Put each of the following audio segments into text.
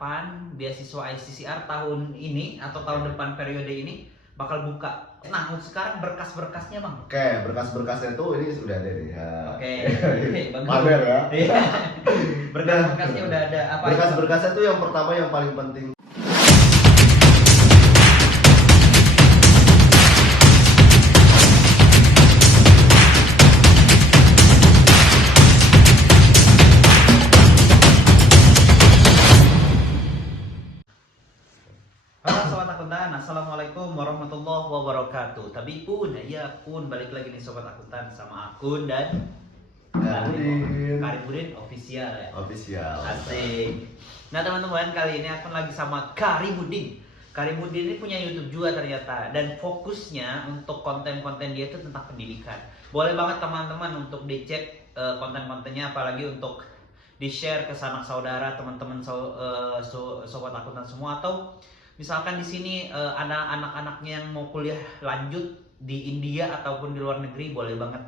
kapan beasiswa ICCR tahun ini atau tahun depan periode ini bakal buka. Nah, sekarang berkas-berkasnya Bang. Oke, berkas-berkasnya tuh ini sudah ada nih ya. Oke, bagus. Pamer ya. Berkas-berkasnya udah ada. Apa Berkas-berkasnya tuh yang pertama yang paling penting. Halo Sobat Akuntan, Assalamualaikum warahmatullahi wabarakatuh. Tapi pun, ya pun balik lagi nih Sobat Akuntan sama Akun dan Karimudin official ya. Official. Asik. Nah teman-teman, kali ini Akun lagi sama Karimudin. Karimudin ini punya YouTube juga ternyata, dan fokusnya untuk konten-konten dia itu tentang pendidikan. Boleh banget teman-teman untuk dicek konten-kontennya, apalagi untuk di-share ke sanak saudara, teman-teman sobat akuntan semua, atau misalkan di sini ada anak-anaknya yang mau kuliah lanjut di India ataupun di luar negeri, boleh banget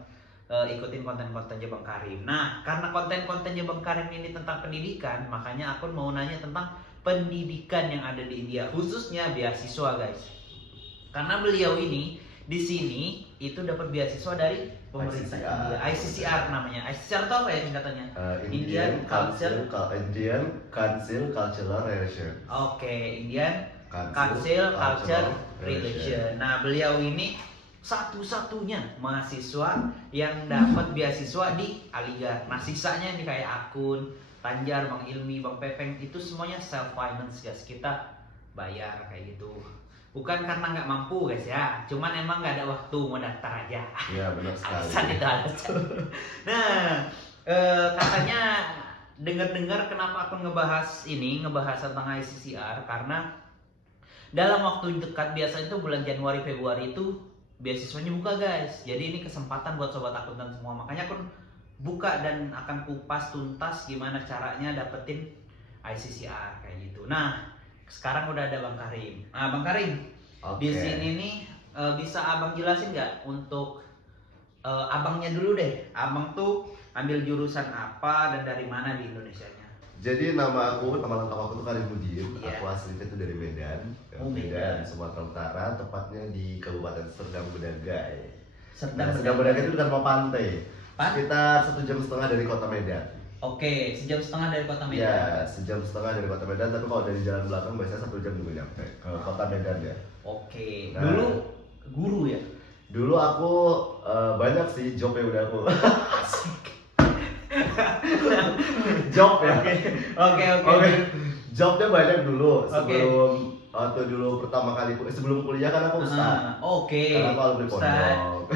ikutin konten-kontennya Bang Karim. Nah, karena konten-kontennya Bang Karim ini tentang pendidikan, makanya aku mau nanya tentang pendidikan yang ada di India, khususnya beasiswa guys. Karena beliau ini di sini itu dapat beasiswa dari pemerintah India, ICCR namanya. ICCR itu apa ya singkatannya? Indian Council Cultural Relation. Oke, Indian Council Culture Relation. Nah, beliau ini satu-satunya mahasiswa yang dapat beasiswa di Aligarh. Nah, sisanya nih kayak Akun, Tanjar, Bang Ilmi, Bang Pepeng, itu semuanya self finance guys. Kita bayar kayak gitu. Bukan karena nggak mampu guys ya, cuman emang nggak ada waktu mau daftar aja. Iya benar sekali. Alasan itu alasan. Nah, katanya dengar-dengar kenapa aku ngebahas tentang ICCR, karena dalam waktu dekat, biasanya itu bulan Januari Februari itu beasiswanya buka guys. Jadi ini kesempatan buat sobat akuntan semua. Makanya aku buka dan akan kupas tuntas gimana caranya dapetin ICCR kayak gitu. Nah, sekarang udah ada Bang Karim. Nah, Bang Karim, di sini nih bisa Abang jelasin nggak untuk abangnya dulu deh. Abang tuh ambil jurusan apa dan dari mana di Indonesianya? Jadi nama lengkap aku tuh Karimudin. Iya. Aku aslinya tuh dari Medan. Medan. Sumatera Utara, tepatnya di Kabupaten Serdang Bedagai. Serdang Serdang Bedagai itu dekat sama pantai. Pan? Sekitar 1,5 jam dari kota Medan. Oke, 1,5 jam dari kota Medan. Ya, 1,5 jam dari kota Medan, tapi kalau dari jalan belakang biasanya 1 jam juga nyampe ke kota Medan ya. Oke, Nah, dulu guru ya? Dulu aku banyak sih job yang udah aku job ya. Oke. Jobnya banyak dulu waktu dulu pertama kali sebelum kuliah kan aku ustaz. Oke. Karena aku alumni pondok.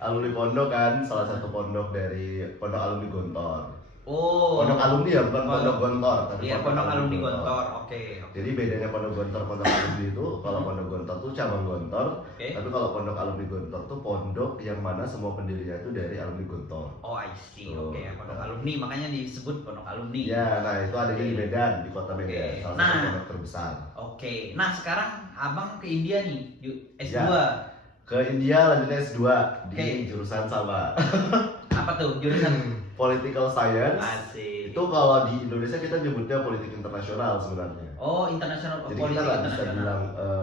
Alumni pondok kan, salah satu pondok dari Pondok Alumni Gontor. Oh. Pondok alumni ya, bukan pondok Gontor, tapi iya, pondok alumni Gontor. Oke. Jadi bedanya pondok Gontor, pondok alumni itu, kalau pondok Gontor tuh cabang Gontor, tapi kalau pondok alumni Gontor tuh pondok yang mana semua pendirinya itu dari alumni Gontor. Oh, I see. Oke, pondok alumni makanya disebut pondok alumni. Ya, nah itu ada di Medan, di kota Medan, salah satu pondok terbesar. Oke. Nah, sekarang Abang ke India nih, S2. Ya, ke India lanjutnya S2 di jurusan sama. Apa tuh jurusan? Political Science. Asik. Itu kalau di Indonesia kita nyebutnya politik internasional sebenarnya. Oh, internasional. Jadi kita nggak bisa bilang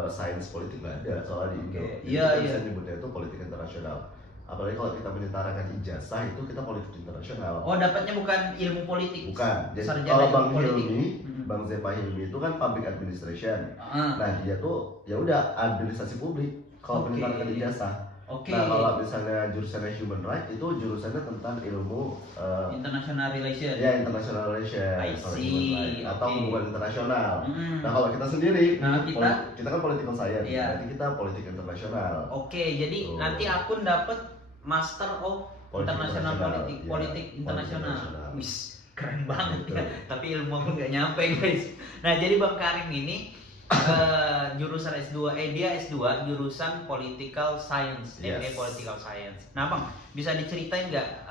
sains politik, nggak ada soalnya di Indo. Iya. Kita bisa nyebutnya itu politik internasional. Apalagi kalau kita menyetarakan ijazah itu kita politik internasional. Oh, dapatnya bukan ilmu politik. Bukan. Jadi kalau Bang Hilmi, Bang Zepa Hilmi itu kan public administration. Nah dia tuh ya udah administrasi publik kalau menyetarakan ijazah. Nah kalau misalnya jurusannya human right itu jurusannya tentang ilmu international relation. Ya, international relation. I see. Atau hubungan internasional. Nah kalau kita sendiri, kita kan political science. Berarti kita politik internasional. Oke, jadi nanti Akun dapat Master of International Politik Internasional. Wis, keren banget ya. Tapi ilmu aku nggak nyampe guys. Nah jadi Bang Karim ini jurusan S2, dia S2 jurusan Political Science, Political Science. Nah Bang, bisa diceritain nggak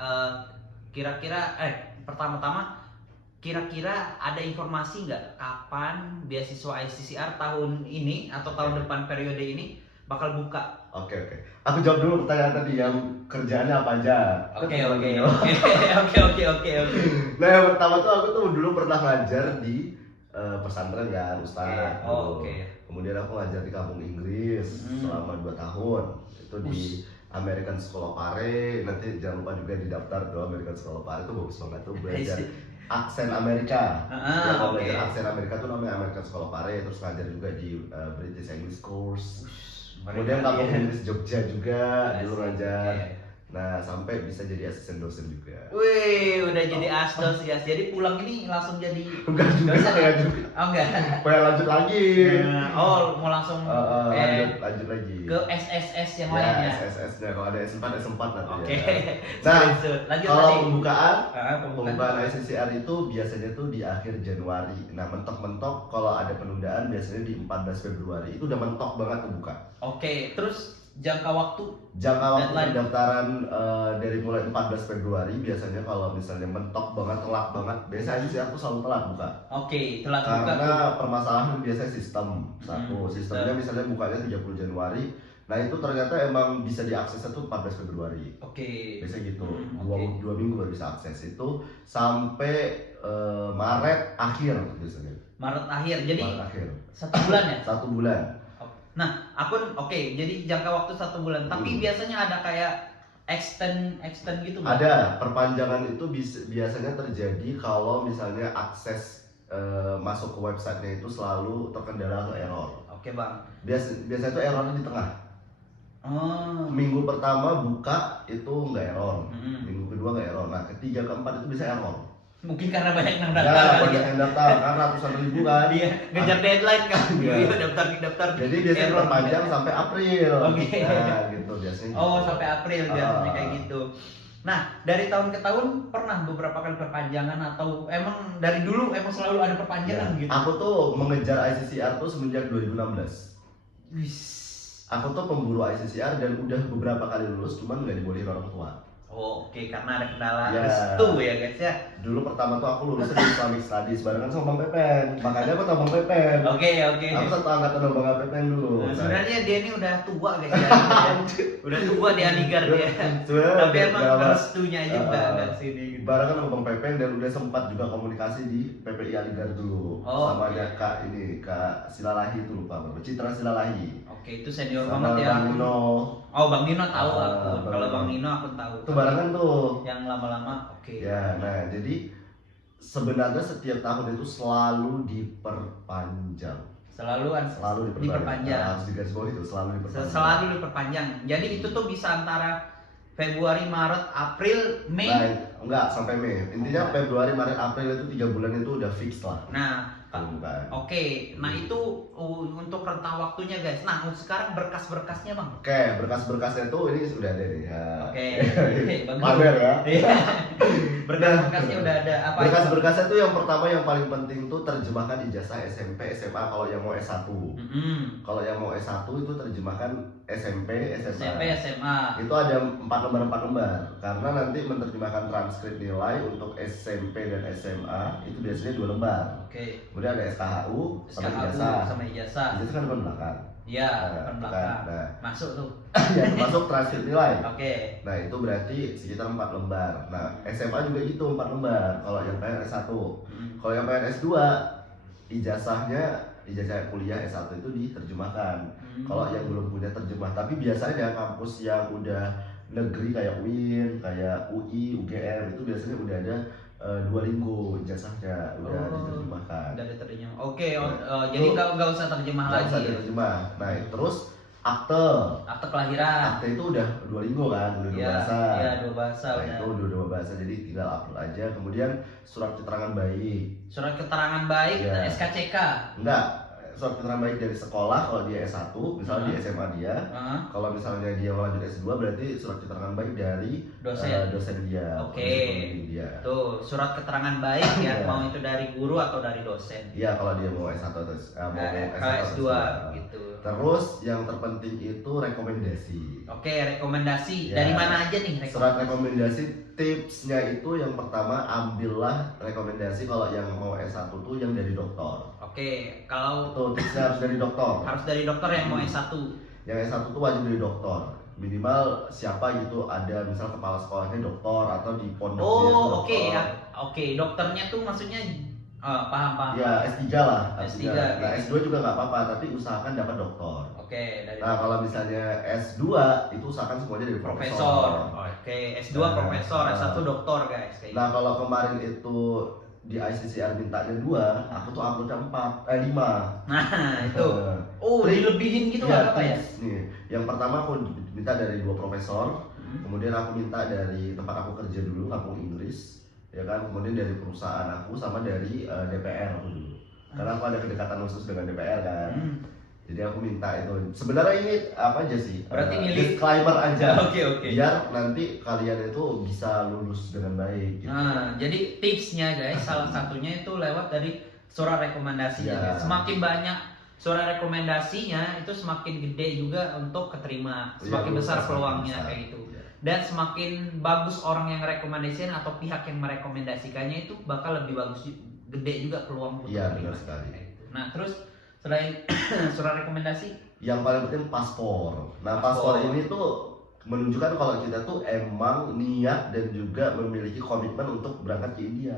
kira-kira pertama-tama kira-kira ada informasi nggak kapan beasiswa ICCR tahun ini atau tahun depan periode ini bakal buka? Oke. Aku jawab dulu pertanyaan tadi yang kerjaannya apa aja. Oke. Nah yang pertama tuh aku tuh dulu pernah ngajar di pesantren kan, ustaz. Oh, oke. Kemudian aku ngajar di kampung Inggris selama 2 tahun. Itu di American School of Pare. Nanti jangan lupa juga didaftar tuh American School of Pare, itu bagus banget tuh belajar aksen Amerika. Yang mau belajar aksen Amerika tuh namanya American School of Pare. Terus ngajar juga di British English Course. Kemudian kampung Inggris Jogja juga dulu ngajar. Nah, sampai bisa jadi asisten dosen juga. Wih, udah jadi asdos ya. Jadi pulang ini langsung jadi enggak juga lanjut. Oh enggak. Pengen lanjut lagi. Mau langsung lanjut lagi ke SSS yang lainnya. SSS-nya kalau ada S4 S4 nanti. Oke. Nah, lanjut kalau tadi. pembukaan ICCR itu biasanya tuh di akhir Januari. Nah, mentok-mentok kalau ada penundaan biasanya di 14 Februari. Itu udah mentok banget tuh buka. Oke, terus jangka waktu pendaftaran dari mulai 14 Februari biasanya kalau misalnya mentok banget, telat banget, biasanya sih aku selalu telat buka. Oke, telat buka. Karena permasalahan biasanya sistem. Sistemnya misalnya bukanya 30 Januari. Nah, itu ternyata emang bisa diakses itu 14 Februari. Oke. Biasanya gitu. Dua minggu baru bisa akses itu sampai Maret akhir biasanya. Maret akhir. Jadi Maret akhir. 1 bulan ya? 1 bulan. Nah, jadi jangka waktu 1 bulan. Tapi biasanya ada kayak extend gitu nggak? Ada, perpanjangan itu biasanya terjadi kalau misalnya akses masuk ke websitenya itu selalu terkendala atau error. Oke bang. Biasanya itu errornya di tengah. Minggu pertama buka itu nggak error, minggu kedua nggak error. Nah, ketiga keempat itu bisa error. Mungkin karena banyak yang daftar. Ya, banyak yang daftar, karena ratusan ribu kan. Iya, ngejar deadline kan. Iya, daftar. Jadi biasanya perpanjang sampai April. Oke. Nah, gitu biasanya. Oh, sampai April biasanya kayak gitu. Nah, dari tahun ke tahun pernah beberapa kali perpanjangan atau emang dari dulu emang selalu ada perpanjangan gitu? Aku tuh mengejar ICCR tuh semenjak 2016. Wis. Aku tuh pemburu ICCR dan udah beberapa kali lulus, cuman nggak dibolehin orang tua. Oh, oke, karena ada kendala restu ya guys ya. Dulu pertama tuh aku lulus di Islamic Studies barengan sama Bang Pepen. Makanya aku tahu Bang Pepen. Oke. Aku satu angkatan sama Bang Pepen dulu. Nah, sebenarnya dia ini udah tua guys ya. Udah tua di Aligar dia. Tapi emang restunya aja enggak sini. Barengan sama Bang Pepen dan udah sempat juga komunikasi di PPI Aligar dulu. Sama ada Kak Silalahi itu lupa Bang. Citra Silalahi. Oke, itu senior banget ya. Bang Nino. Oh, Bang Nino tahu aku. Kalau Bang Nino aku tahu. Itu barengan tuh. Yang lama-lama, oke. Ya, nah jadi sebenarnya setiap tahun itu selalu diperpanjang. Selalu diperpanjang. Harus digarisbawahi itu selalu diperpanjang. Selalu diperpanjang. Jadi itu tuh bisa antara Februari, Maret, April, Mei. Nah, enggak sampai Mei. Intinya Februari, Maret, April itu 3 bulan itu udah fix lah. Nah, oke. Nah itu untuk rentang waktunya guys. Nah sekarang berkas-berkasnya bang. Oke, berkas-berkasnya tuh ini sudah ada nih. Ya. Oke. Pamer ya. Berkas-berkasnya udah ada. Apa? Berkas-berkasnya tuh yang pertama yang paling penting tuh terjemahkan ijazah SMP, SMA kalau yang mau S1. Kalau yang mau S1 itu terjemahkan SMP, SMA. Itu ada 4 lembar. Karena nanti menerjemahkan transkrip nilai untuk SMP dan SMA itu biasanya 2 lembar. Oke. Kemudian ada SKHU sama ijazah. Ijazah kan depan belakang. Iya, depan belakang. Nah, masuk tuh. Ya, termasuk transkrip nilai. Oke. Nah, itu berarti sekitar 4 lembar. Nah, SMA juga gitu 4 lembar kalau yang pengen S1. Kalau yang pengen S2, ijazah kuliah S1 itu diterjemahkan. Kalau yang belum punya terjemah, tapi biasanya kampus yang udah negeri kayak UIN, kayak UI, UGM itu biasanya udah ada Duolingo ijazahnya udah diterjemahkan. Udah diterjemah. Oke, jadi nggak usah terjemah lagi. Nggak usah terjemah. Nah, terus akte kelahiran. Akte itu udah Duolingo kan, udah 2 bahasa. Iya, 2 bahasa. Nah, itu udah 2 bahasa, jadi tinggal upload aja. Kemudian surat keterangan baik. Surat keterangan baik, SKCK. Enggak. Surat keterangan baik dari sekolah kalau dia S1, misalnya di SMA dia. Kalau misalnya dia mau lanjut S2 berarti surat keterangan baik dari dosen dia. Oke. Tuh, surat keterangan baik ya, mau itu dari guru atau dari dosen. Iya, kalau dia mau S1 atau mau S2 gitu. Terus yang terpenting itu rekomendasi. Oke, rekomendasi. Dari mana aja nih rekomendasi? Surat rekomendasi tipsnya itu yang pertama ambillah rekomendasi kalau yang mau S1 tuh yang dari dokter. Oke, kalau tuh tipsnya harus dari dokter. Harus dari dokter yang mau S1. Yang S1 tuh wajib dari dokter. Minimal siapa gitu, ada misal kepala sekolahnya dokter atau di pondoknya dokter. Oke, dokternya tuh maksudnya Paham. Ya S3 lah. S3. Nah S2 juga nggak apa-apa, tapi usahakan dapat doktor. Oke, dari Nah kalau misalnya S2 itu usahakan semuanya dari profesor. profesor. Oke, S2 profesor, S1 doktor guys. Kayak Nah kalau kemarin itu di ICCR mintanya 2, aku tuh uploadnya 5. Nah itu. Dilebihin gitu ya, apa ya? Nih, yang pertama aku minta dari 2 profesor, kemudian aku minta dari tempat aku kerja dulu, kampung Inggris, ya kan, kemudian dari perusahaan aku sama dari DPR aku dulu, karena aku ada kedekatan khusus dengan DPR kan. Jadi aku minta itu. Sebenarnya ini apa aja sih? Berarti milih disclaimer aja. Oke. Biar nanti kalian itu bisa lulus dengan baik. Gitu. Nah, jadi tipsnya guys, salah satunya itu lewat dari surat rekomendasi. Ya. Semakin banyak surat rekomendasinya, itu semakin gede juga untuk keterima, semakin besar peluangnya kayak gitu. Dan semakin bagus orang yang rekomendasikan atau pihak yang merekomendasikannya itu bakal lebih bagus, gede juga peluang untuk keterima. Benar sekali. Nah, terus selain surat rekomendasi, yang paling penting paspor. Nah, paspor ini tuh menunjukkan kalau kita tuh emang niat dan juga memiliki komitmen untuk berangkat ke India.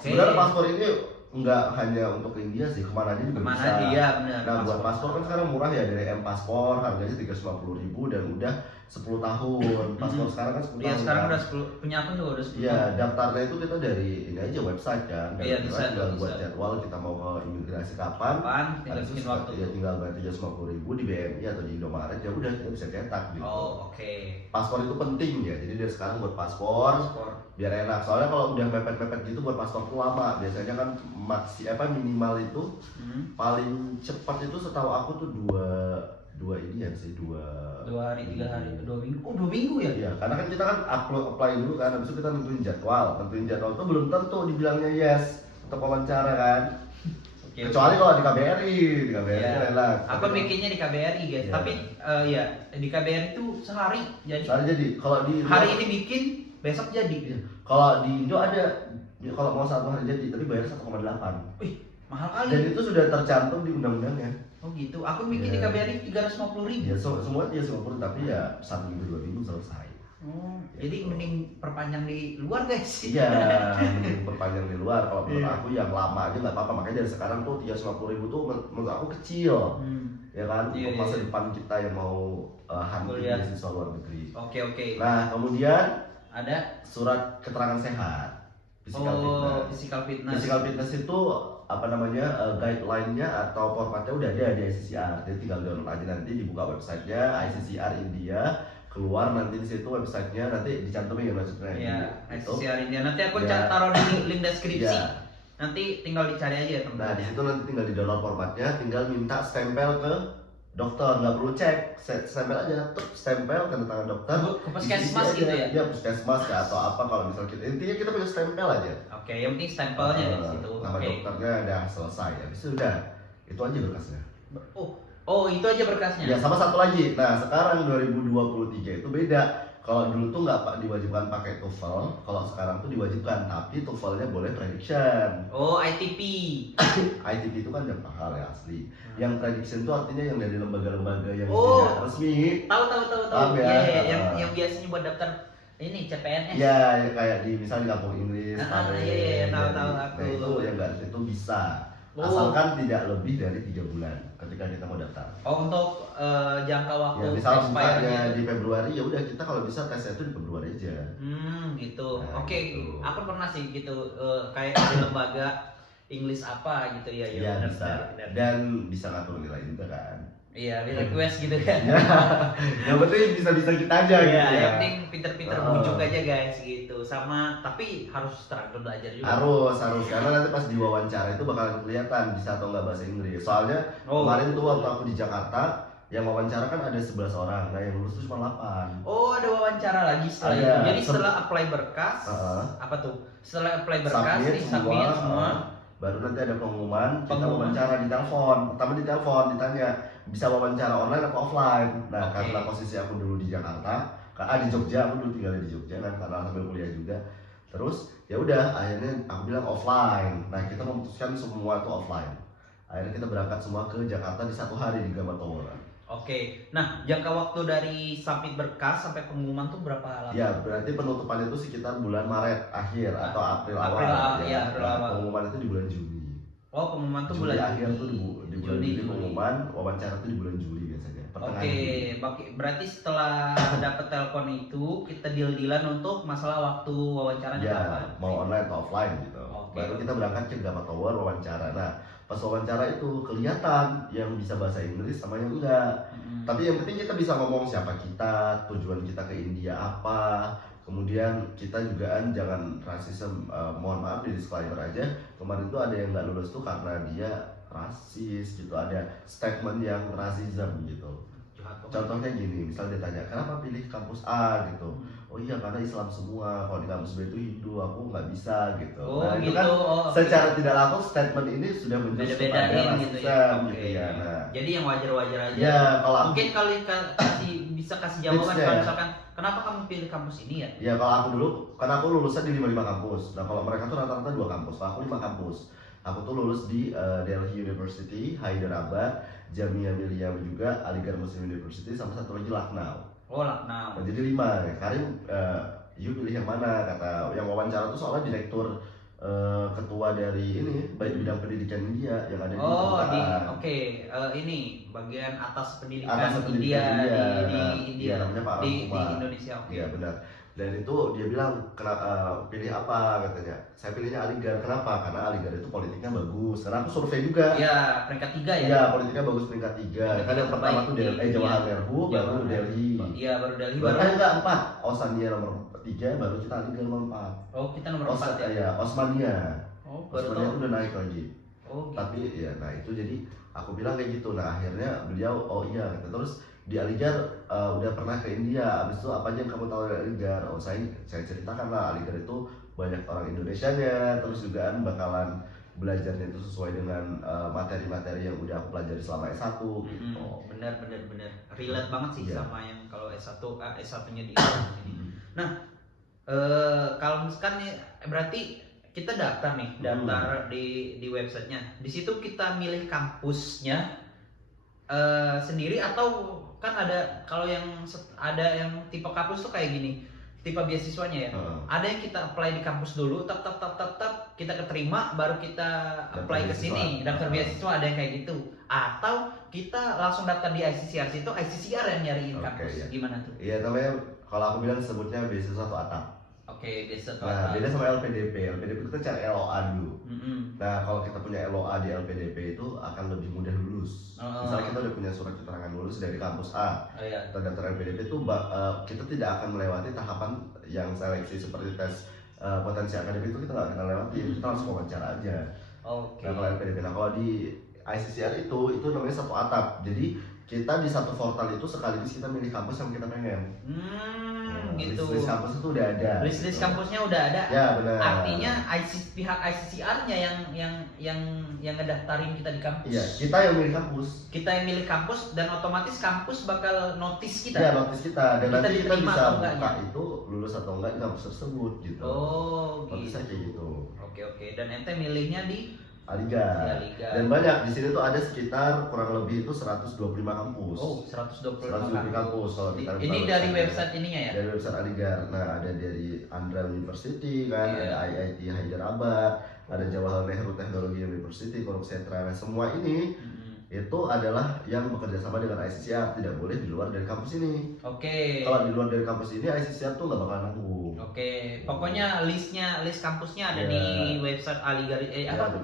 Sebenarnya paspor ini nggak hanya untuk ke India sih, kemana aja juga bisa. Iya, benar. Nah, buat paspor kan sekarang murah ya, dari M-Paspor harganya 350.000 dan udah 10 tahun. Paspor sekarang kan 10 tahun. Iya, sekarang udah 10, punya aku tuh udah 10 Iya, daftarnya itu kita dari ini aja website kan. Iya, bisa buat jadwal kita mau ke imigrasi kapan. Tinggal bikin waktu. Ya tinggal bayar 350.000 di BNI atau di Indomaret, ya udah kita bisa cetak gitu. Paspor itu penting ya. Jadi dari sekarang buat paspor biar enak. Soalnya kalau udah mepet-mepet gitu buat paspor tuh lama. Biasanya kan minimal itu paling cepat itu setahu aku tuh dua ini ya sih, 2 hari 3 hari 2 minggu. 2 minggu ya? Iya, karena kan kita kan apply dulu kan, habis itu kita nentuin jadwal tuh belum tentu dibilangnya yes untuk wawancara kan. Kecuali kalau di KBRI ya. Enak. Aku bikinnya di KBRI guys, tapi ya di KBRI itu sehari jadi. Kalau di hari ini bikin, besok jadi. Kalau di Indo ada, kalau mau 1 hari jadi, tapi bayar 1,8. Wih, mahal kali. Dan itu sudah tercantum di undang-undangnya. Oh gitu, aku bikin di KBRI 350.000. Ya semua 350, tapi ya 1 minggu 2 minggu selesai. Jadi mending perpanjang di luar guys. Iya, mending perpanjang di luar. Kalau menurut aku yang lama aja nggak apa-apa. Makanya dari sekarang tuh 350.000 tuh menurut aku kecil, ya kan, untuk masa depan kita yang mau hunting beasiswa luar negeri. Oke. Nah kemudian ada surat keterangan sehat, physical fitness itu apa namanya, guideline-nya atau formatnya udah ada di ICCR. Jadi tinggal download aja, nanti dibuka websitenya ICCR India, keluar nanti di situ websitenya, nanti dicantumin ya maksudnya. Iya, ICCR India. Nanti aku taruh di link deskripsi. Nanti tinggal dicari aja ya teman-teman. Nah di situ nanti tinggal di download formatnya, tinggal minta stempel ke dokter, nggak perlu cek, stempel aja, stempel tanda tangan dokter. Ke puskesmas gitu ya? Iya, puskesmas ya, atau apa kalau misal kita, intinya kita punya stempel aja. Oke, yang penting stempelnya di situ. Nama dokternya udah selesai, habis itu udah, itu aja berkasnya. Itu aja berkasnya? Ya, sama satu lagi, nah sekarang 2023 itu beda. Kalau dulu tuh nggak diwajibkan pakai TOEFL, kalau sekarang tuh diwajibkan, tapi TOEFL-nya boleh prediction. ITP. ITP itu kan yang mahal ya asli. Yang prediction itu artinya yang dari lembaga-lembaga yang tidak resmi. Tahu. Iya, yang biasanya buat daftar ini CPNS. Ya, kayak di misalnya di kampung Inggris. Iya, tahu aku. Nah, itu yang itu bisa. Asalkan tidak lebih dari 3 bulan ketika kita mau daftar. Untuk jangka waktu. Ya, misal bukanya di Februari, ya udah kita kalau bisa tesnya itu di Februari aja. Gitu. Nah, Oke, gitu. aku pernah sih gitu kayak di lembaga English apa gitu ya. Iya, bisa. Dan bisa ngatur nilai juga kan. Iya, request gitu kan. Ya, yang penting bisa-bisa kita aja gitu ya. Yang penting pinter-pinter bujuk aja guys gitu. Sama tapi harus struggle belajar juga. Harus karena nanti pas diwawancara itu bakal kelihatan bisa atau nggak bahasa Inggris. Soalnya kemarin tuh waktu aku di Jakarta, yang wawancara kan ada 11 orang. Nah, yang lulus tuh cuma 8. Ada wawancara lagi setelah itu. Jadi setelah apply berkas, apa tuh? Setelah apply berkas, submit semua. Baru nanti ada pengumuman, kita wawancara di telepon. Pertama di telepon ditanya, bisa wawancara online atau offline. Nah, karena posisi aku dulu di Jakarta, di Jogja, aku dulu tinggal di Jogja kan karena sambil kuliah juga. Terus ya udah, akhirnya aku bilang offline. Nah, kita memutuskan semua itu offline. Akhirnya kita berangkat semua ke Jakarta di 1 hari di Gama Tower. Oke. Nah, jangka waktu dari submit berkas sampai pengumuman tuh berapa lama? Ya, berarti penutupan itu sekitar bulan Maret akhir atau April awal. April awal. Pengumuman itu di bulan Juni. Oh, pengumuman tuh Juli bulan akhir tuh di bulan Juli pengumuman, wawancara tuh di bulan Juli biasanya. Oke, berarti setelah dapet telepon itu kita deal-dealan untuk masalah waktu wawancaranya kapan? Mau online atau offline gitu. Baru kita berangkat ke Gama Tower wawancara. Nah, pas wawancara itu kelihatan yang bisa bahasa Inggris sama yang enggak. Tapi yang penting kita bisa ngomong siapa kita, tujuan kita ke India apa. Kemudian kita juga jangan rasisme, mohon maaf di disclaimer aja. Kemarin tuh ada yang nggak lulus tuh karena dia rasis gitu, ada statement yang rasisme gitu. Contohnya gini, misal dia tanya, kenapa pilih kampus A gitu? Oh iya karena Islam semua, kalau di kampus B itu Hindu, aku nggak bisa gitu. Nah itu kan secara tidak langsung statement ini sudah menjadi gitu ya. Gitu ya. Nah, jadi yang wajar-wajar aja. Ya, kalau mungkin kalian bisa kasih jawaban kalau misalkan kenapa kamu pilih kampus ini ya? Ya kalau aku dulu, karena aku lulusan di 5 kampus. Nah kalau mereka tuh rata-rata 2 kampus, kalau aku 5 kampus. Aku tuh lulus di Delhi University, Hyderabad, Jamia Millia juga, Aligarh Muslim University, sama satu lagi Lucknow. Oh Lucknow. Nah, jadi 5. Karim, you pilih yang mana? Kata yang wawancara tuh soalnya direktur ketua dari ini baik bidang pendidikan India yang ada di ini bagian atas pendidikan India di India namanya Pak di Indonesia. Iya benar. Dan itu dia bilang pilih apa katanya. Saya pilihnya Aligarh. Kenapa? Karena Aligarh itu politiknya bagus. Karena aku survei juga. Ya peringkat 3 ya. Iya politiknya bagus peringkat 3. Kan yang pertama tuh Jawaharlal Nehru, baru Delhi. Iya baru Delhi. Enggak 4. Osmania nomor 3, baru kita Aligarh nomor 4. Oh kita nomor 4 ya. Iya Osmania. Osmania itu udah naik lagi. Oh. Gitu. Tapi ya nah itu jadi aku bilang kayak gitu. Nah akhirnya beliau oh iya kata terus di Aligarh udah pernah ke India, abis itu apa aja yang kamu tahu dari Aligarh? Oh saya ceritakan lah Aligarh itu banyak orang Indonesianya, terus juga bakalan belajarnya itu sesuai dengan materi-materi yang udah aku pelajari selama S1 gitu. Benar relate banget sih sama yang kalau S1-nya di sini. Nah kalau misalkan berarti kita daftar di websitenya, di situ kita milih kampusnya sendiri atau kan ada kalau yang tipe kampus tuh kayak gini tipe beasiswanya ya. Ada yang kita apply di kampus dulu, tap kita keterima baru kita apply ke sini daftar beasiswa, ada yang kayak gitu. Atau kita langsung daftar di ICCR, itu ICCR yang nyariin kampus. Ya. Gimana tuh? Iya namanya kalau aku bilang sebutnya beasiswa atau atap. Oke, beasiswa. Nah, beda sama LPDP. LPDP kita cari LOA dulu. Nah, kalau kita punya LOA di LPDP itu akan lebih mudah lulus. Misalnya kita udah punya surat keterangan lulus dari kampus A, kita daftar LPDP itu kita tidak akan melewati tahapan yang seleksi seperti tes potensi akademik itu kita nggak akan lewati, kita langsung wawancara aja. Nah, kalau LPDP, kalau di ICCR itu namanya satu atap. Jadi kita di satu portal itu sekaligus kita milih kampus yang kita pengen. Gitu. List kampus itu udah ada. List kampusnya udah ada. Ya benar. Artinya pihak ICCR-nya yang ngedaftarin kita di kampus. Iya, kita yang milih kampus. Kita yang milih kampus dan otomatis kampus bakal notice kita. Ya, notice kita dan nanti kita bisa buka itu lulus atau enggak di kampus tersebut gitu. Oh, gitu. Kayak gitu. Oke. Dan ente milihnya di Aligarh. Dan banyak di sini tuh ada sekitar kurang lebih itu 125 kampus. Oh, 125 kampus kalau kita ini dari website ininya ya? Dari website Aligarh. Nah, ada dari Andhra University kan, ada IIT Hyderabad, ada Jawaharlal Nehru Technology University, Kurukshetra. Nah, semua ini itu adalah yang bekerja sama dengan ICCR, tidak boleh di luar dari kampus ini. Kalau di luar dari kampus ini ICCR tuh nggak bakalan nanggung. Pokoknya list kampusnya ada di website Aligarh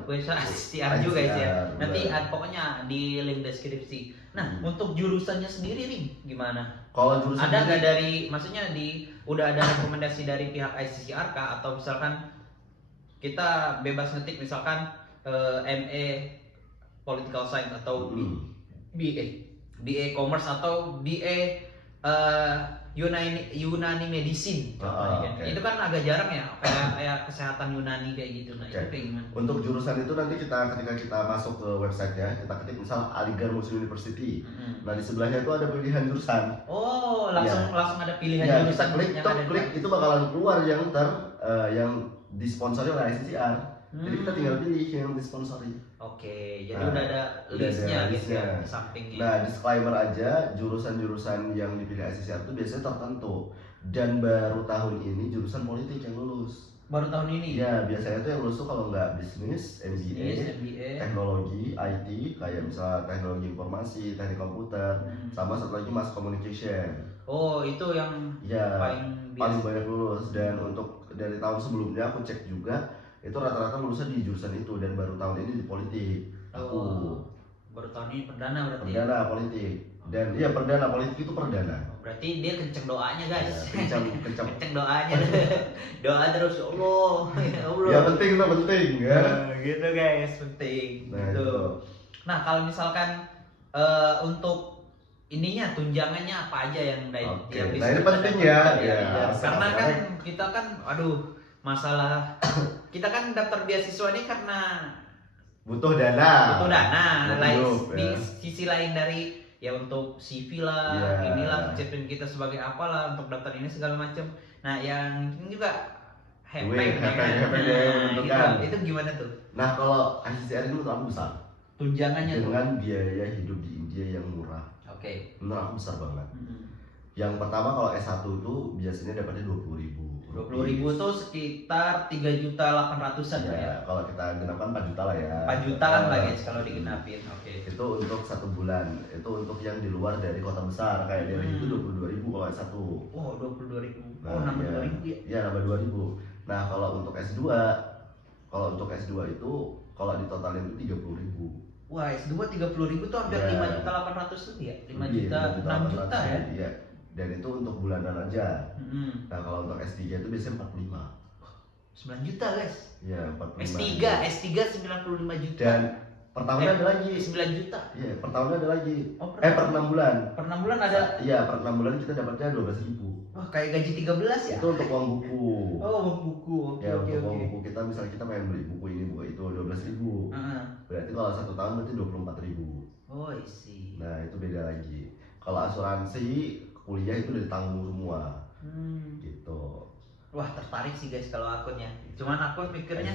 website ICCR juga ya. Nanti pokoknya di link deskripsi. Nah, untuk jurusannya sendiri nih gimana? Kalau jurusan ada nggak dari maksudnya udah ada rekomendasi dari pihak ICCR kah, atau misalkan kita bebas ngetik misalkan ME Political Science atau BA Commerce atau BA Yunani Medicine. Itu kan agak jarang ya, kayak kesehatan Yunani kayak gitu. Nah, itu kayak gimana? Untuk jurusan itu nanti ketika kita masuk ke website-nya, kita ketik misal Aligarh Muslim University. Nah, di sebelahnya itu ada pilihan jurusan. Oh, langsung ada pilihan jurusan klik itu bakalan keluar yang disponsori oleh ICCR. Jadi kita tinggal pilih yang disponsori. Oke, jadi udah ada listnya gitu ya di sampingnya. Nah, disclaimer aja, jurusan-jurusan yang dipilih ICCR itu biasanya tertentu. Dan baru tahun ini jurusan politik yang lulus. Baru tahun ini? Ya, biasanya tuh yang lulus tuh kalau nggak bisnis, MBA, teknologi, IT, kayak misalnya teknologi informasi, teknik komputer, sama satu lagi mass communication. Oh, itu yang paling banyak lulus. Dan untuk dari tahun sebelumnya aku cek juga, itu rata-rata lulusnya di jurusan itu, dan baru tahun ini di politik. Baru tahun ini perdana berarti? Perdana politik. Dan iya, perdana politik itu perdana. Berarti dia kenceng doanya guys. Ya, kenceng doanya. Doa terus, ya Allah, ya Allah. Ya penting ya. Gitu guys, penting. Nah, gitu. Nah, kalau misalkan untuk ininya tunjangannya apa aja yang yang nah ini penting ya. Karena kan kita kan masalah kita kan daftar beasiswa ini karena butuh dana. Di sisi lain dari ya untuk CV lah, inilah pencapaian kita sebagai apalah untuk daftar ini segala macam. Nah, yang ini juga hepeng gitu. Itu gimana tuh? Nah, kalau ICCR itu menurut aku besar. Tunjangannya dengan biaya hidup di India yang murah. Menurut aku besar banget. Yang pertama kalau S1 itu biasanya dapatnya 20.000. 20.000 tuh sekitar 3.800.000-an ya. Kalau kita genapkan 4 juta lah ya. 4 juta kan lah guys kalau digenapin. Itu untuk 1 bulan. Itu untuk yang di luar dari kota besar kayak Delhi itu 22.000 kalau S1. Oh, 22.000. Nambah 2.000 ya. Iya, nambah 2.000. Nah, kalau untuk S2 itu kalau ditotalin itu 30.000. Wah, S2 30.000 tuh hampir 5.800.000 ya? 6 juta ya? Iya. Dan itu untuk bulanan aja. Nah, kalau untuk S3 itu biasanya 45. 9 juta guys. Iya, 45. S3 95 juta. Dan per tahunnya ada lagi 9 juta. Iya, per tahunnya ada lagi. Per 6 bulan. Per 6 bulan ada? Iya, per 6 bulan kita dapatnya 12.000. Wah, kayak gaji 13 ya? Itu untuk uang buku. Oh, uang buku. Untuk uang buku kita, misalnya kita pengen beli buku ini, buku itu 12.000. Berarti kalau 1 tahun berarti 24.000. Oh, isi. Nah, itu beda lagi. Kalau asuransi kuliah itu udah ditanggung semua. Gitu. Wah, tertarik sih guys kalau akunnya. Cuman aku mikirnya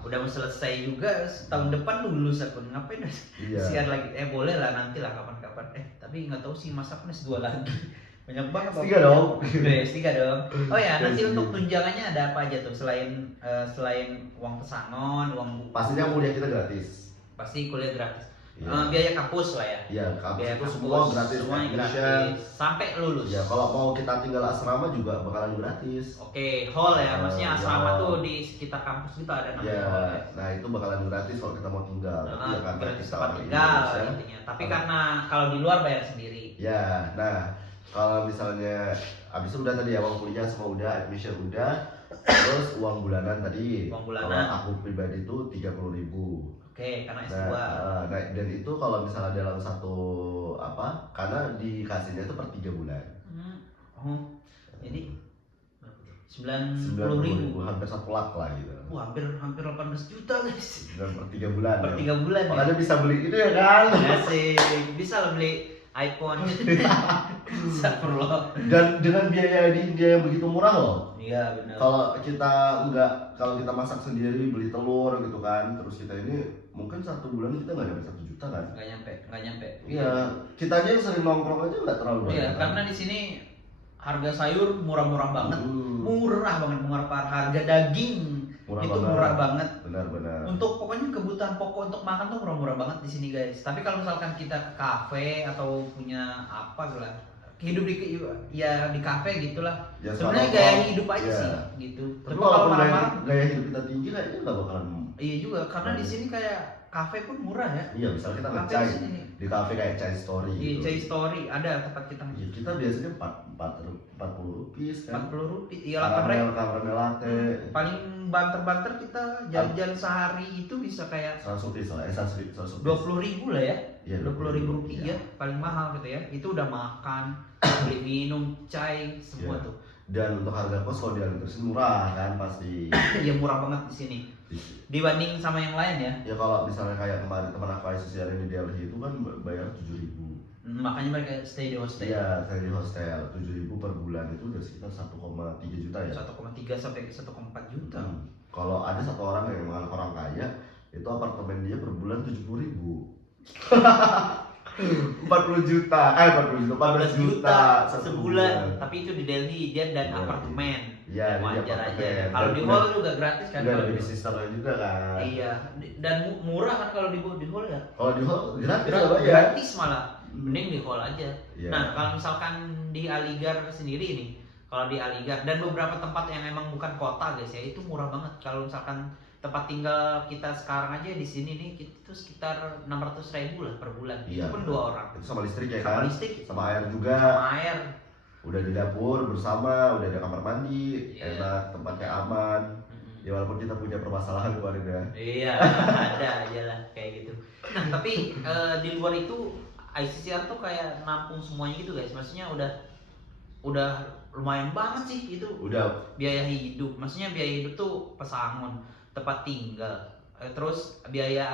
udah mau selesai juga, tahun Hmm. depan lulus akun. Ngapain Iya. siar lagi? Boleh lah nanti lah kapan-kapan. Tapi nggak tahu sih Mas aku S2 lagi. Banyak banget. S3 dong. S3 dong. Oh ya, nanti untuk tunjangannya ada apa aja tuh selain uang pesangon, uang buku? Pastinya kuliah kita gratis. Pasti kuliah gratis. Iya. Biaya kampus lah ya. Iya, Biaya kampus itu kampus, semua gratis, semuanya admission. gratis sampai lulus. Ya, kalau mau kita tinggal asrama juga bakalan gratis. Oke, hall ya, maksudnya asrama tuh di sekitar kampus kita ada namanya hall ya. Nah itu bakalan gratis kalau kita mau tinggal. Tapi ya karena gratis kita tempat orang tinggal Indonesia. intinya. Tapi karena kalau di luar bayar sendiri. Ya, nah kalau misalnya abis itu udah tadi ya uang kuliah semua udah, admission udah, terus uang bulanan tadi. Uang bulanan. Kalau aku pribadi itu 30.000. Oke, karena S2. Nah, dan itu kalau misalnya dalam satu karena dikasihnya itu per 3 bulan. Jadi 90.000, hampir 1 lakh lah gitu. Wah, hampir 18 juta guys. Dan per 3 bulan. Per 3 bulan. Makanya bisa beli itu ya kan? Asik, bisa lah beli iPhone. Astagfirullah. Dan dengan biaya di India yang begitu murah loh. Iya benar. Kalau kita masak sendiri beli telur gitu kan, terus kita ini mungkin 1 bulan kita nggak dapat 1 juta kan? Nggak nyampe. Iya, kita aja yang sering nongkrong aja nggak terlalu banyak. Iya, karena di sini harga sayur murah-murah banget, harga daging murah banget. Benar. Untuk pokoknya kebutuhan pokok untuk makan tuh murah-murah banget di sini guys. Tapi kalau misalkan kita ke kafe atau punya apa lah, hidup di kafe gitulah. Ya, sebenarnya gaya hidup aja sih gitu. Tapi kalau walaupun marah-marah gaya hidup kita tinggi kayaknya nggak bakalan. Iya juga, karena di sini kayak kafe pun murah ya. Iya, misalnya kita Kafe ngecai di sini. di kafe kayak Chai Story Iya, gitu. Chai Story ada tempat kita. Iya, kita biasanya 40 rupiah kan. 40 rupiah. Iya, karamel latte. Paling banter-banter kita jajan sehari itu bisa kayak 100 rupiah lah, 100 rupiah. 20.000 lah ya. Iya, 20.000 rupiah paling mahal gitu ya. Itu udah makan, beli minum, chai, semua Iya. tuh. Dan untuk harga kos kalau di Alitersin murah kan pasti. Ya murah banget di sini. Dibanding sama yang lain ya. Ya kalau misalnya kayak kemarin teman aku ICCR di Delhi itu kan bayar 7.000. Makanya mereka stay di hostel. Iya, saya di hostel 7.000 per bulan itu udah sekitar 1,3 juta ya. 1,3 sampai ke 1,4 juta. Kalau ada satu orang yang memang orang kaya, itu apartemen dia per bulan 70.000. 40 juta, 14 juta sebulan. Tapi itu di Delhi dia dan apartemen. Iya, wajar aja. Kalau di hall juga gratis kan? Udah ada baby sisternya juga kan. Iya, dan murah kan kalau di hall ya? Kalau di hall gratis malah. Mending di hall aja. Yeah. Nah, kalau misalkan di Aligarh sendiri nih, kalau di Aligarh dan beberapa tempat yang emang bukan kota guys ya, itu murah banget. Kalau misalkan tempat tinggal kita sekarang aja di sini nih, itu sekitar 600.000 lah per bulan. Iya. Itu pun 2 orang. Itu sama listrik ya sama kan? Listrik. Sama air juga. Sama air. Udah di dapur bersama, udah ada kamar mandi, Yeah. enak, tempatnya aman. Ya walaupun kita punya permasalahan kemarin ya. Iya, ada aja lah kayak gitu. Nah, tapi di luar itu ICCR tuh kayak nampung semuanya gitu guys. Maksudnya udah lumayan banget sih itu. Udah. Biaya hidup. Maksudnya biaya hidup tuh pesangon, tempat tinggal, terus biaya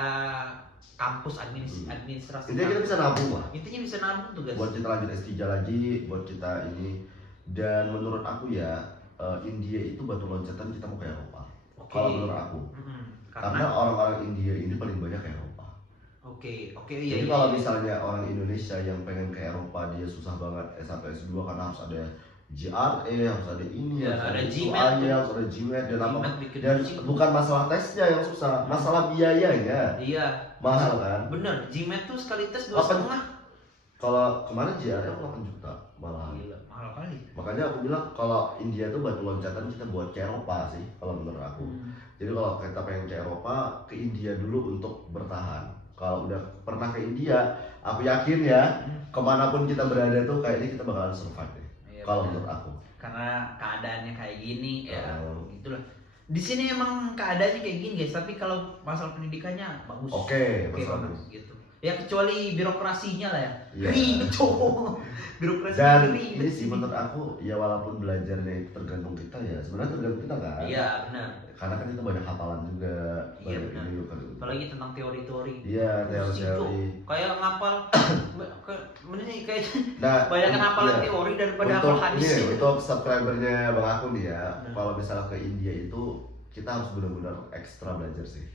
kampus administrasi. Intinya kita bisa nabung lah. Intinya bisa nabung tuh guys. Buat kita lanjut S3 lagi, buat kita ini. Dan menurut aku ya, India itu batu loncatan kita mau ke Eropa. Kalau menurut aku. Karena orang-orang India ini paling banyak ke Eropa. Oke, iya. Jadi kalau misalnya orang Indonesia yang pengen ke Eropa, dia susah banget S1 S2 karena harus ada GRE, harus ada ini, ya, harus ada GMAT, harus ada GMAT dan apa? Dan bukan masalah tesnya yang susah, masalah biayanya. Iya. Mahal kan? Bener, GMAT tuh sekali tes 2,5. Kalau kemarin GRE 8 juta malah. Gila, mahal kali. Makanya aku bilang kalau India tuh batu loncatan kita buat ke Eropa sih kalau menurut aku. Jadi kalau kita pengen ke Eropa, ke India dulu untuk bertahan. Kalau udah pernah ke India, aku yakin ya kemanapun kita berada tuh kayaknya kita bakalan survive deh. Iya, kalau menurut aku. Karena keadaannya kayak gini ya, gitulah. Di sini emang keadaannya kayak gini guys, tapi kalau masalah pendidikannya bagus. Oke, bagus gitu. Ya kecuali birokrasinya lah ya. Yeah. Ribet cowok. Birokrasi dan ribet ini sih menurut aku ya walaupun belajarnya itu tergantung kita ya sebenarnya tergantung kita kan. Iya benar. Karena kan itu banyak hafalan juga. Iya benar. Apalagi tentang teori-teori. Iya teori. Kayak ngapal, kayak nah, banyak hafalan teori daripada hafal hadis. Ini untuk subscribernya Bang Akun nih ya. Kalau misalnya ke India itu kita harus benar-benar ekstra belajar sih.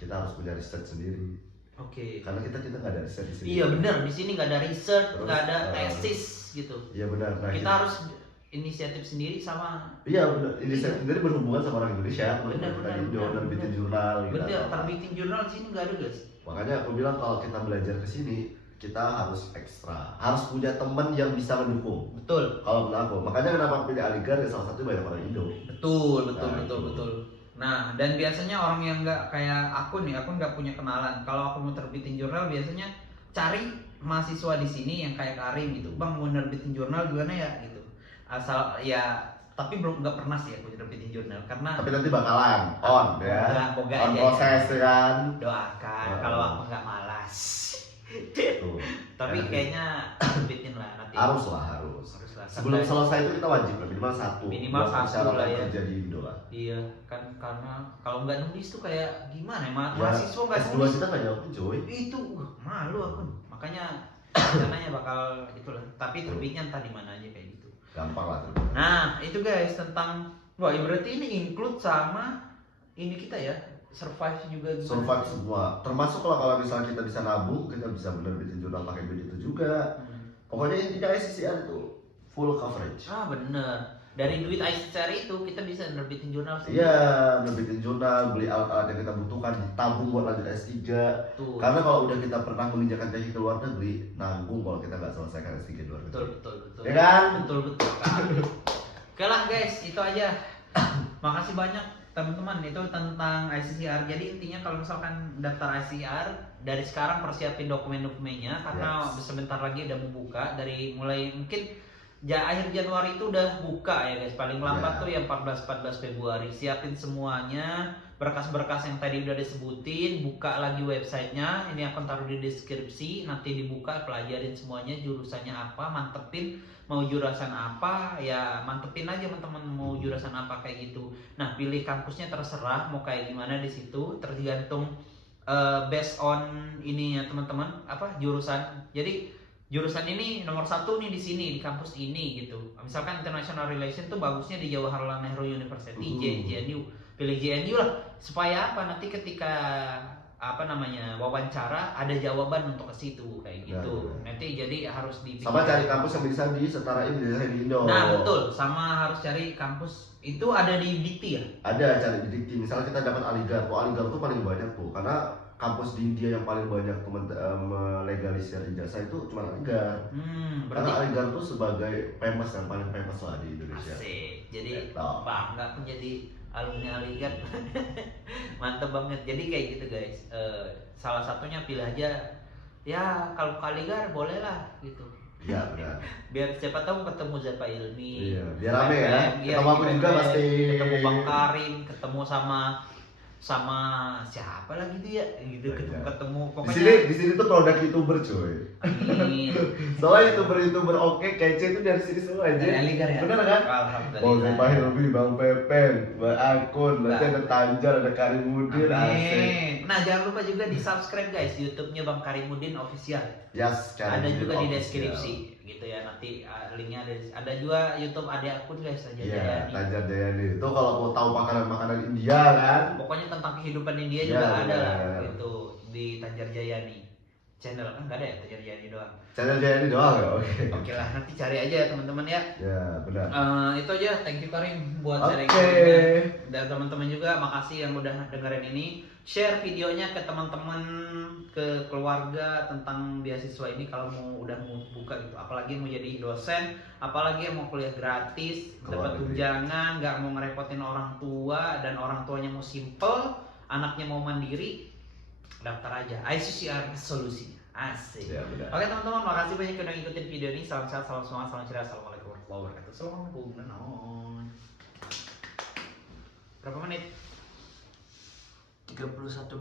Kita harus punya riset sendiri. Oke. Karena kita nggak ada riset di sini. Iya benar, di sini nggak ada research, nggak ada tesis gitu. Iya benar. Nah, kita harus inisiatif sendiri sama. Iya benar. Inisiatif sendiri berhubungan sama orang Indonesia. Benar. Terbitin jurnal. Benar, terbitin jurnal di sini nggak ada guys. Makanya aku bilang kalau kita belajar ke sini, kita harus ekstra, harus punya teman yang bisa mendukung. Betul. Kalau menurut aku, makanya kenapa pilih Aligarh ya salah satu banyak orang Indo. Betul. Nah, dan biasanya orang yang nggak kayak aku nih, aku nggak punya kenalan. Kalau aku mau terbitin jurnal, biasanya cari mahasiswa di sini yang kayak Karim gitu. Bang, mau nerbitin jurnal gimana ya gitu. Asal ya, tapi belum nggak pernah sih aku nerbitin jurnal karena. Tapi nanti bakalan on ya. Boga on aja proses ya kan. Doakan kalau aku nggak malas. Tuh. Tapi kayaknya terbitin lah nanti. Harus lah. Sebelum selesai itu kita wajib minimal satu lah ya. Kerja di Indo lah. Iya kan karena kalau nggak nulis tuh kayak gimana ya mahasiswa nggak S2 nulis. kita nggak jawab Joy. Itu malu aku makanya rencananya bakal itulah. Tapi terbitnya entah di mana aja kayak gitu. Gampang lah terbit. Nah itu guys tentang berarti ini include sama ini kita ya survive juga. Survive semua. Termasuk kalau misalnya kita bisa nabung, kita bisa menerbitin jurnal pakai duit itu juga. Pokoknya intinya ICCR itu full coverage. Bener. Dari duit ICCR itu kita bisa nerbitin jurnal sendiri. Iya, nerbitin jurnal, beli alat-alat yang kita butuhkan, ditabung buat lanjut S3. Tuh. Karena kalau udah kita pernah menginjakan kaki ke luar negeri, nanggung kalau kita nggak selesaikan S3 di luar negeri. Betul. Ya kan? Betul kan. Oke lah guys, itu aja. Makasih banyak teman-teman itu tentang ICCR. Jadi intinya kalau misalkan daftar ICCR dari sekarang persiapin dokumen-dokumennya karena sebentar lagi udah mau buka dari mulai mungkin akhir Januari itu udah buka ya guys, paling lambat tuh yang 14 Februari. Siapin semuanya, berkas-berkas yang tadi udah disebutin, buka lagi websitenya, ini akan taruh di deskripsi, nanti dibuka, pelajarin semuanya, jurusannya apa, mantepin mau jurusan apa, ya mantepin aja teman-teman mau jurusan apa kayak gitu. Nah pilih kampusnya terserah mau kayak gimana di situ, tergantung based on ininya teman-teman apa jurusan. Jadi jurusan ini nomor 1 nih di sini di kampus ini gitu. Misalkan International Relation tuh bagusnya di Jawaharlal Nehru University, JNU. pilih JNU lah, supaya apa, nanti ketika apa namanya wawancara ada jawaban untuk ke situ kayak gitu. Nanti jadi harus dipikir. Sama cari kampus yang bisa disetarain di Indo. Nah betul, sama harus cari kampus itu ada di Dikti ya? Ada, cari di Dikti. Misalnya kita dapat Aligar, Aligar tuh paling banyak tuh, karena kampus di India yang paling banyak melegalisir ijazah itu cuma Aligar. Karena Aligar tuh sebagai famous, yang paling famous lah di Indonesia. Asik. Jadi bangga pun jadi alumni Aligar. Mantep banget. Jadi kayak gitu guys. Salah satunya pilih aja. Ya kalau ke Aligar boleh lah gitu. Iya benar. Biar siapa tahu ketemu Zepa Ilmi. Iya, biar rame ya. Ketemu aku juga pasti. Ketemu Bang Karim, ketemu sama siapa lagi tuh ya gitu, ketemu pokoknya di sini tuh produk YouTuber coy. Soalnya YouTuber oke kece itu dari sini semua aja. Dari Aligar ya? Bener kan? Bang Zepa Hilmi, Bang Pepen, Bang Akun, nanti ada Tanjar, ada Karimudin, asik. Nah jangan lupa juga di subscribe guys YouTube-nya Bang Karimudin Official. Yes, ada juga di deskripsi gitu ya, nanti linknya ada juga YouTube ada akun guys, Tanjar Jayani. Tanjar Jayani itu kalau mau tahu makanan India kan, pokoknya tentang kehidupan India juga ada lah itu di Tanjar Jayani channel. Kan nggak ada ya Tanjar Jayani doang, channel Jayani doang ya. Oke lah, nanti cari aja ya teman-teman ya. Ya benar. Itu aja, thank you Karim buat sharing dan teman-teman juga makasih yang udah dengerin ini. Share videonya ke teman-teman, ke keluarga tentang beasiswa ini kalau udah mau buka gitu, apalagi mau jadi dosen, apalagi yang mau kuliah gratis, dapat tunjangan, nggak mau ngerepotin orang tua, dan orang tuanya mau simple, anaknya mau mandiri, daftar aja ICCR solusinya. Asik. Ya, oke teman-teman, makasih banyak udah ngikutin video ini. Salam sehat, salam semangat, salam ceria. Assalamualaikum warahmatullahi wabarakatuh. Assalamualaikum. Berapa menit? 31